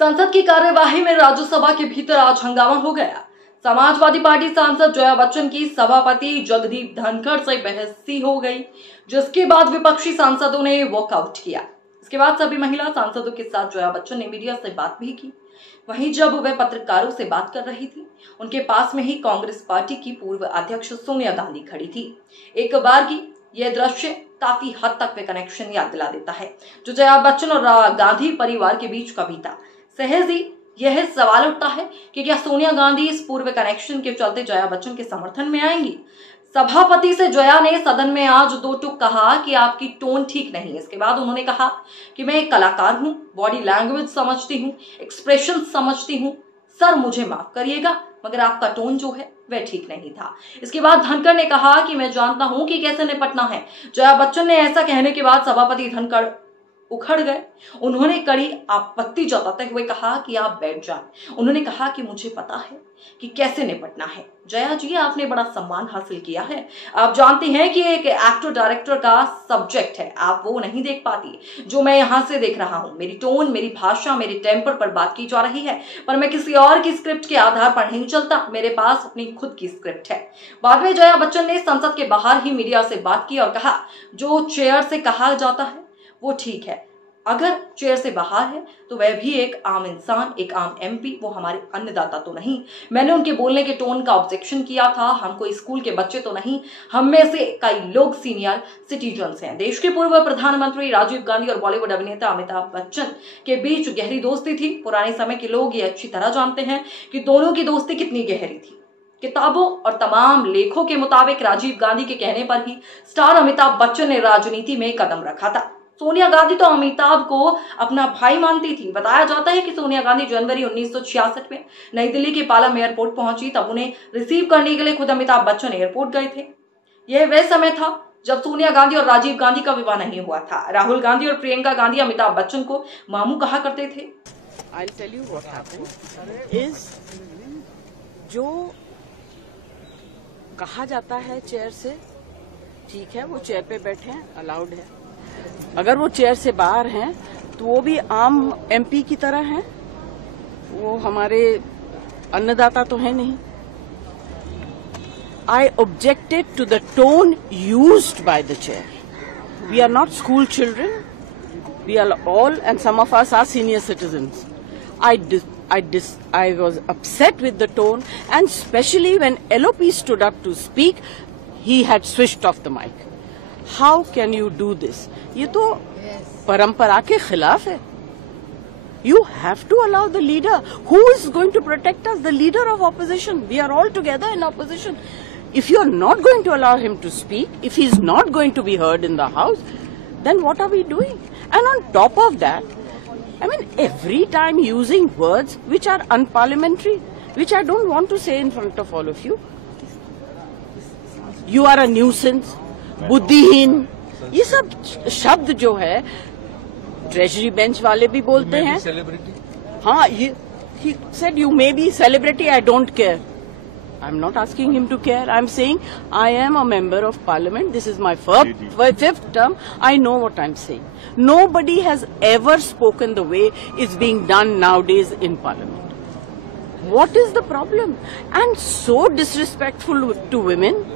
संसद की कार्यवाही में राज्यसभा के भीतर आज हंगामा हो गया। समाजवादी पार्टी सांसद जया बच्चन की सभापति जगदीप धनखड़ से बहस हो गई, जिसके बाद विपक्षी सांसदों ने वॉकआउट किया। इसके बाद सभी महिला सांसदों के साथ जया बच्चन ने मीडिया से बात भी की। वहीं जब वह पत्रकारों से बात कर रही थी, उनके पास में ही कांग्रेस पार्टी की पूर्व अध्यक्ष सोनिया गांधी खड़ी थी। एक बार की यह दृश्य काफी हद तक वे कनेक्शन याद दिला देता है जो जया बच्चन और गांधी परिवार के बीच का भी था। सहज ही यह सवाल उठता है कि क्या सोनिया गांधी इस पूर्व कनेक्शन के चलते जया बच्चन के समर्थन में आएंगी। सभापति से जया ने सदन में आज दो टूक कहा कि आपकी टोन ठीक नहीं है। इसके बाद उन्होंने कहा कि मैं एक कलाकार हूं, बॉडी लैंग्वेज समझती हूं, एक्सप्रेशन समझती हूं, सर मुझे माफ करिएगा, मगर आपका टोन जो है वह ठीक नहीं था। इसके बाद धनखड़ ने कहा कि मैं जानता हूं कि कैसे निपटना है। जया बच्चन ने ऐसा कहने के बाद सभापति धनखड़ उखड़ गए। उन्होंने कड़ी आपत्ति जताते हुए कहा कि आप बैठ जाएं। उन्होंने कहा कि मुझे पता है कि कैसे निपटना है। जया जी, आपने बड़ा सम्मान हासिल किया है। आप जानती हैं कि एक एक्टर डायरेक्टर का सब्जेक्ट है, आप वो नहीं देख पाती जो मैं यहां से देख रहा हूं। मेरी टोन, मेरी भाषा, मेरे टेम्पर पर बात की जा रही है, पर मैं किसी और की स्क्रिप्ट के आधार पर नहीं चलता। मेरे पास अपनी खुद की स्क्रिप्ट है। बाद में जया बच्चन ने संसद के बाहर ही मीडिया से बात की और कहा जो चेयर से कहा जाता है वो ठीक है, अगर चेयर से बाहर है तो वह भी एक आम इंसान, एक आम एमपी, वो हमारे अन्नदाता तो नहीं। मैंने उनके बोलने के टोन का ऑब्जेक्शन किया था। हम कोई स्कूल के बच्चे तो नहीं, हम में से कई लोग सीनियर सिटीजन्स हैं। देश के पूर्व प्रधानमंत्री राजीव गांधी और बॉलीवुड अभिनेता अमिताभ बच्चन के बीच गहरी दोस्ती थी। पुराने समय के लोग ये अच्छी तरह जानते हैं कि दोनों की दोस्ती कितनी गहरी थी। किताबों और तमाम लेखों के मुताबिक राजीव गांधी के कहने पर ही स्टार अमिताभ बच्चन ने राजनीति में कदम रखा था। सोनिया गांधी तो अमिताभ को अपना भाई मानती थी। बताया जाता है कि सोनिया गांधी जनवरी 1966 में नई दिल्ली के पालम एयरपोर्ट पहुंची, तब उन्हें रिसीव करने के लिए खुद अमिताभ बच्चन एयरपोर्ट गए थे। यह वह समय था जब सोनिया गांधी और राजीव गांधी का विवाह नहीं हुआ था। राहुल गांधी और प्रियंका गांधी अमिताभ बच्चन को मामू कहा करते थे। I'll tell you what happened is, जो कहा जाता है चेयर से, ठीक है, वो चेयर पे बैठे हैं, अलाउड है। अगर वो चेयर से बाहर हैं तो वो भी आम एमपी की तरह हैं, वो हमारे अन्नदाता तो है नहीं। I objected to the tone used by the chair. We are not school children. We are all, and some of us are senior citizens. I was upset with the tone, and especially when LOP stood up to speak, he had switched off the mic. How can you do this? ये तो परंपरा के खिलाफ है। You have to allow the leader. Who is going to protect us? The leader of opposition. We are all together in opposition. If you are not going to allow him to speak, if he is not going to be heard in the house, then what are we doing? And on top of that, I mean, every time using words which are unparliamentary, which I don't want to say in front of all of you. You are a nuisance. बुद्धिहीन, ये सब शब्द जो है treasury bench वाले भी बोलते हैं। हाँ, ये he said you may be celebrity, I don't care. I'm not asking him to care. I'm saying I am a member of parliament. This is my fifth term. I know what I'm saying. Nobody has ever spoken the way it's being done nowadays in parliament. What is the problem? And so disrespectful to women.